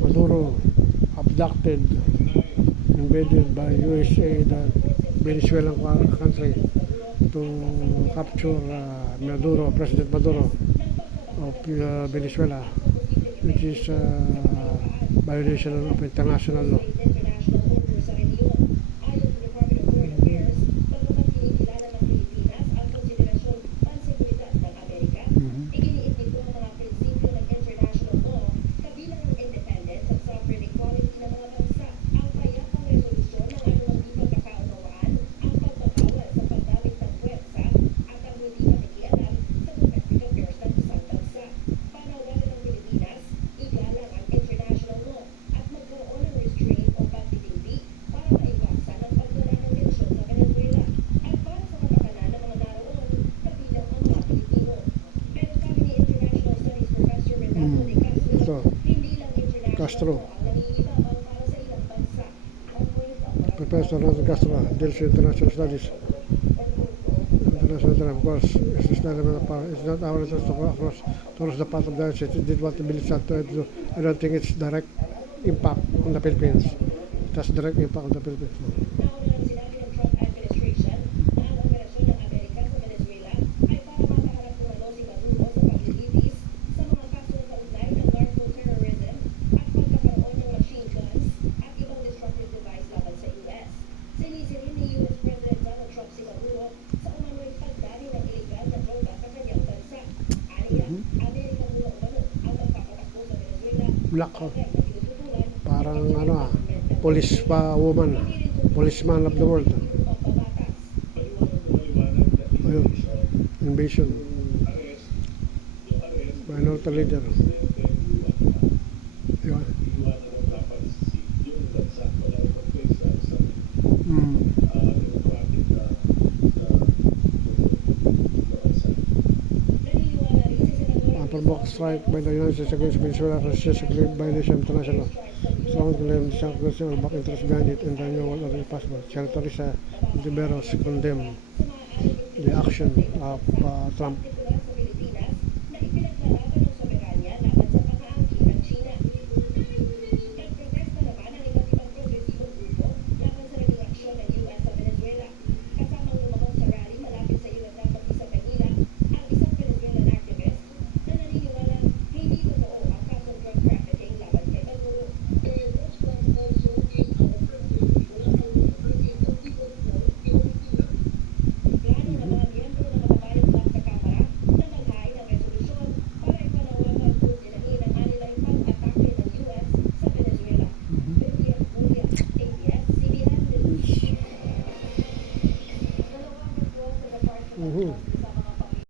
Maduro abducted, invaded by USA, the Venezuelan country, to capture President Maduro of Venezuela, which is violation of international law. Ito, Castro, Professor Ronald Castro, deals with international studies. International, of course, it's not our interest to cross towards the path of the United States. It did what the Philippines had to do. I don't think it's direct impact on the Philippines. It has direct impact on the Philippines. Black, parang police pa woman, policeman of the world. Ayun, invasion, minority leader. Diba? Unprovoked strike by the United States against Venezuela constitutes a clear violation of international law. Strong claim the Constitution back interest behind it and the new world already possible. Senator Risa Ontiveros condemned the action of Trump. Mm-hmm.